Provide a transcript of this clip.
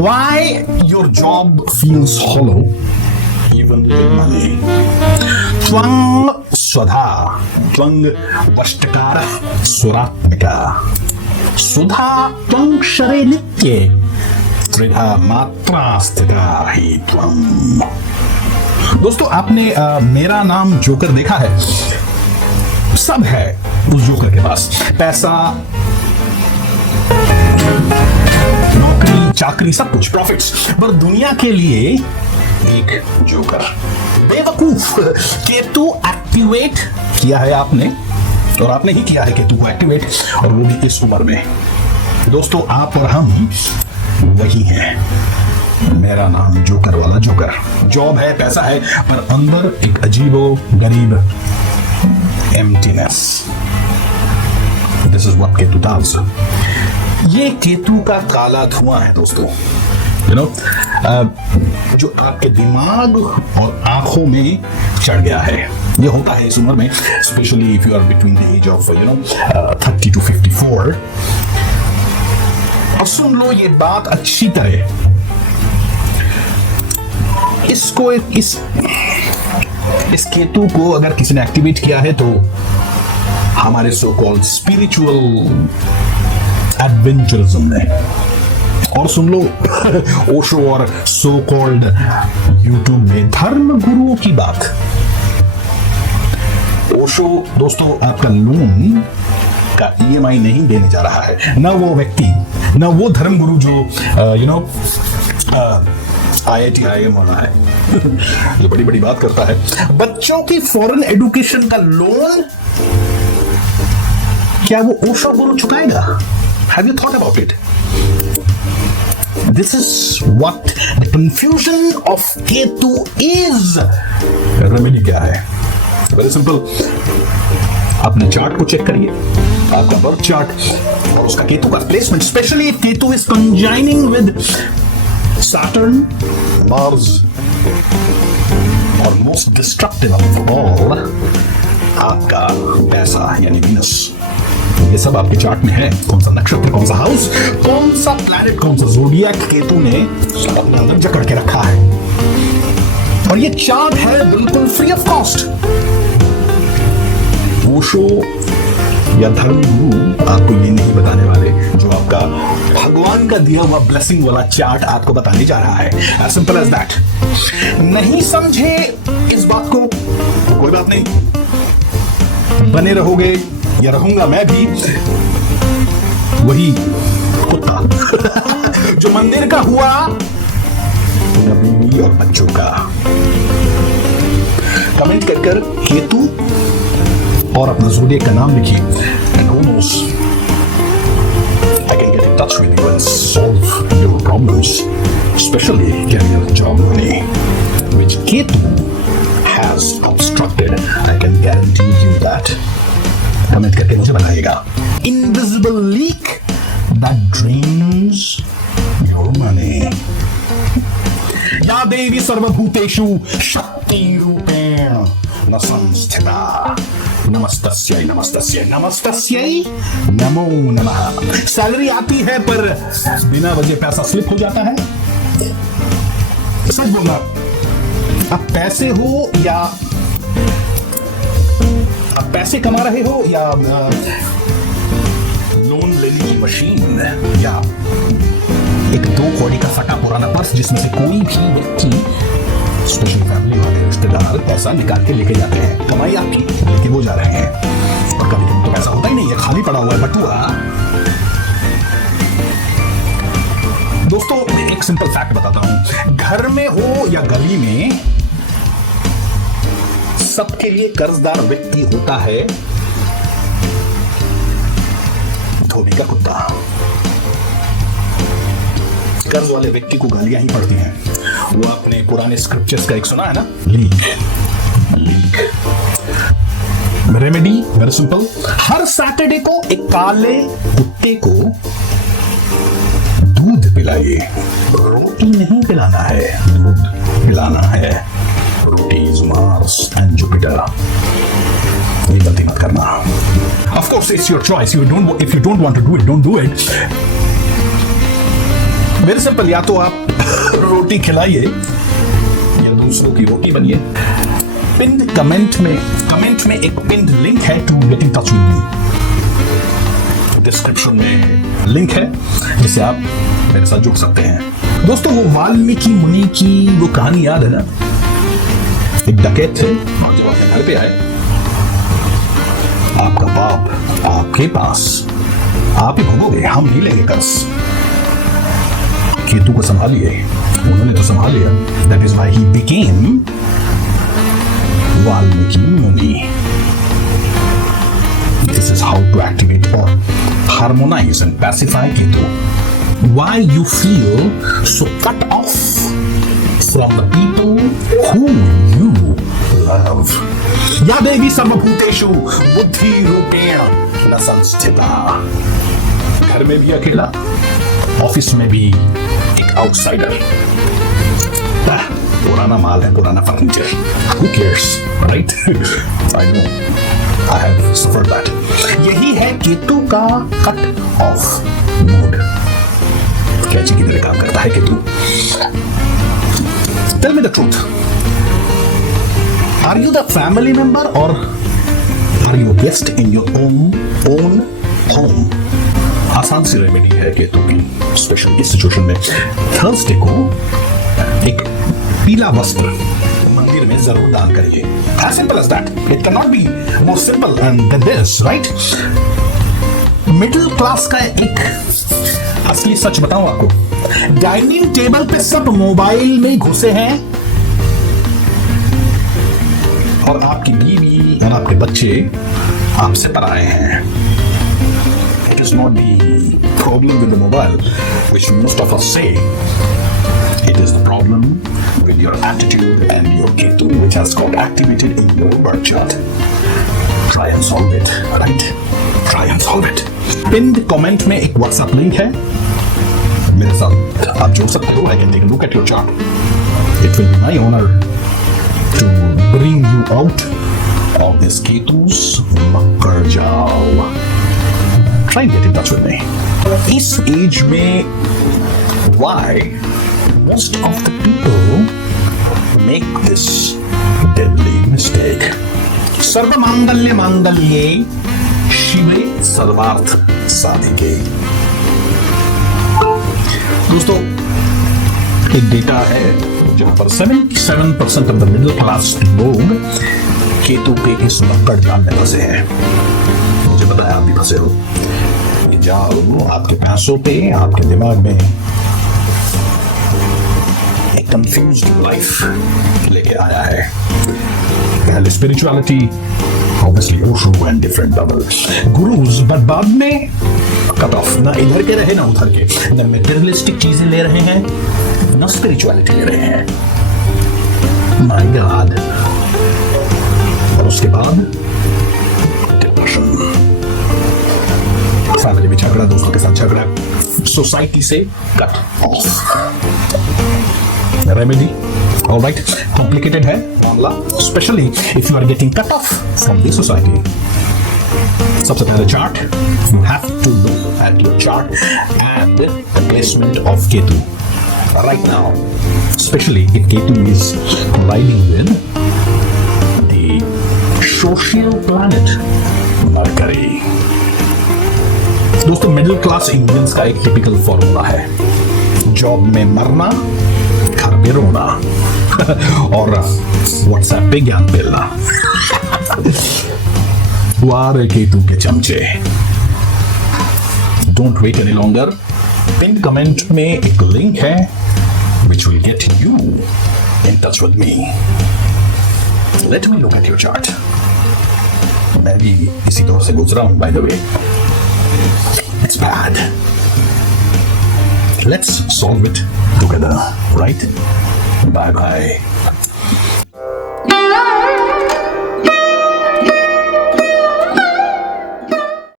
Why your job feels hollow even with money. Twang स्वधा, त्वंग अष्टकार सुरात्मिका, सुधा त्वं शरे नित्ये, त्रिधा मात्रा स्थिता ही त्वं। दोस्तों, आपने मेरा नाम जोकर देखा है? सब है उस जोकर के पास, पैसा, नौकरी चाकरी, सब कुछ, प्रॉफिट्स, पर दुनिया के लिए एक जोकर। बेवकूफ, केतु एक्टिवेट किया है आपने, और आपने ही किया है केतु को एक्टिवेट, और वो भी इस उम्र में। दोस्तों, आप और हम वही हैं। मेरा नाम जोकर वाला जोकर। जॉब है, पैसा है, पर अंदर एक अजीबो गरीब emptiness. This is what Ketu does. ये केतु का काला धुआं है दोस्तों, यू नो, जो आपके दिमाग और आंखों में चढ़ गया है। ये होता है इस उम्र में, specially if you are between the age of 30 to 54। और सुन लो ये बात अच्छी तरह, इसको इस केतु को अगर किसी ने एक्टिवेट किया है तो हमारे सो कॉल्ड स्पिरिचुअल एडवेंचरिज्म ने। और सुन लो ओशो और सो कॉल्ड यूट्यूब में धर्म गुरुओं की बात। ओशो दोस्तों आपका लोन का EMI नहीं देने जा रहा है, ना वो व्यक्ति, ना वो धर्म गुरु जो IIT IIM वाला है ये बड़ी बड़ी बात करता है। बच्चों की फॉरेन एजुकेशन का लोन क्या वो ओशो गुरु चुकाएगा? Have you thought about it? This is what the confusion of Ketu is. Remedy क्या है? Very simple. अपने चार्ट को चेक करिए, आपका बर्थ चार्ट और उसका केतु का placement, specially if Ketu is conjoining with Saturn, Mars, और most destructive of all, आपका पैसा यानी Venus। ये सब आपके चार्ट में है। कौन सा नक्षत्र, कौन सा हाउस, कौन सा प्लैनेट, कौन सा ज़ोडिएक केतु ने अपने अंदर जकड़ के रखा है। और ये चार्ट है बिल्कुल फ्री ऑफ कॉस्ट। ओशो या धर्म गुरु आपको ये नहीं बताने वाले जो आपका भगवान का दिया हुआ ब्लेसिंग वाला चार्ट आपको बताने जा रहा है। As simple as that. नहीं समझे इस बात को, कोई बात नहीं, बने रहोगे या रहूंगा मैं भी वही कुत्ता जो मंदिर का हुआ बीवी और बच्चों का। कमेंट कर केतु और अपना ज़ोडिएक का नाम लिखिए, and who knows, I can get in touch with you and solve your problems, especially career, job, money, which Ketu has obstructed. I can guarantee you that. Comment करके मुझे बताइएगा। Invisible leak that drains your money. या देवी सर्वभूतेषु शक्ति रूपेण न संस्थिता। नमस्तस्यै नमस्तस्यै नमस्तस्यै नमो नमः। सैलरी आती है पर बिना वजह पैसा स्लिप हो जाता है। सच बोलना, अब पैसे हो या आप पैसे कमा रहे हो या लोन लेने की मशीन, या एक 2 कौड़ी का फटा पुराना पर्स जिसमें से कोई भी व्यक्ति, स्पेशली फैमिली वाले रिश्तेदार, पैसा निकाल के लेके जाते हैं। कमाई आपकी, लेके वो जा रहे हैं, और कभी कभी तो पैसा होता ही नहीं है, खाली पड़ा हुआ है बटुआ। दोस्तों, एक सिंपल फैक्ट बताता हूं, घर में हो या गली में, सबके लिए कर्जदार व्यक्ति होता है धोबी का कुत्ता। कर्ज वाले व्यक्ति को गालियां ही पड़ती हैं। वो आपने पुराने स्क्रिप्चर्स का एक सुना है ना, लीक। रेमेडी वेरी सिंपल, हर सैटरडे को एक काले कुत्ते को दूध पिलाइए। रोटी नहीं पिलाना है, दूध पिलाना है। Rotis, Mars and Jupiter. ये गलती मत करना। Of course, it's your choice. If you don't want to do it, don't do it. Very simple, या तो आप रोटी खिलाइए या दूसरों की रोटी बनिए। पिंड कमेंट में एक पिंड लिंक है to get in touch with me. Description में लिंक है जिससे आप मेरे साथ जुड़ सकते हैं। दोस्तों, वो वाल्मीकि मुनि की वो कहानी याद है ना? एक डकैत थे और जब अपने घर पे आए, आपका बाप आपके पास, आप ही भोगोगे, हम नहीं लेंगे कर्ज। केतु को संभालिए, उन्होंने तो संभाल लिया। That is why he became Valmiki मुनि। This is how to activate or harmonize and pacify Ketu. Why you feel so cut off from the people whom you love. Ya devi sarvabhuteshu buddhi rupena न संस्थिता। घर में भी अकेला, office में भी एक आउटसाइडर। पुराना माल है, पुराना furniture. Who cares, right? I know. I have suffered that. यही है केतु का कट ऑफ मूड। कैंची की तरह काम करता है Ketu. Tell me the truth. Are you the family member or are you a guest in your own home? आसान सी रेमेडी है केतु की स्पेशल इस सिचुएशन में। थर्सडे को एक पीला वस्त्र मंदिर में जरूर दान करिए। As simple as that. It cannot be more simple than this, right? Middle class का एक असली सच बताऊं आपको, डाइनिंग टेबल पे सब मोबाइल में घुसे हैं और आपकी बीवी और आपके बच्चे आपसे पराए हैं। It is not the problem with the mobile, which most of us say. It is the problem with your attitude and your Ketu, which has got activated in your birth chart. Try and solve it, right? Try and solve it. Pinned comment में एक WhatsApp link है, मेरे साथ आप जुड़ सकते हो। I can take a look at your chart. It will be my honor to bring you out of this Ketu's मकर जाल. Try and get in touch with me. इस एज में why most of the people make this deadly mistake. सर्व मांगल्य मांगल्ये शिवे सर्वार्थ साधिके। दोस्तों, एक data है जहां पर 77% ऑफ द मिडिल क्लास लोग केतु के इस मकर जाल में फंसे हैं। मुझे पता है आप भी फंसे हो। ये जाल आपके पैसों पे, आपके दिमाग में कंफ्यूज्ड लाइफ लेके आया है। पहले spirituality, obviously Osho and different gurus, but बाद में कट ऑफ। ना इधर के रहे ना उधर के, ना मटेरियलिस्टिक चीजें ले रहे हैं ना स्पिरिचुअलिटी ले रहे हैं। My God. और उसके बाद डिप्रेशन, फैमिली में झगड़ा, दोस्तों के साथ झगड़ा, सोसाइटी से cut off. Remedy, all right, complicated है मामला, especially if you are getting cut off from the society. सबसे पहले chart, you have to look at your chart and the placement of Ketu right now, especially if Ketu is colliding with the social planet Mercury. दोस्तों, middle class Indians का एक typical formula है, job में मरना, घर पे रोना और व्हाट्सएप पे ज्ञान फैलना। वारे केतु के चमचे। Don't wait any longer. Pin comment में एक लिंक है which will get you in touch with me. Let me look at your chart. मैं भी इसी दौर से गुजरा हूं, by the way. It's bad. Let's solve it together, right? Bye bye.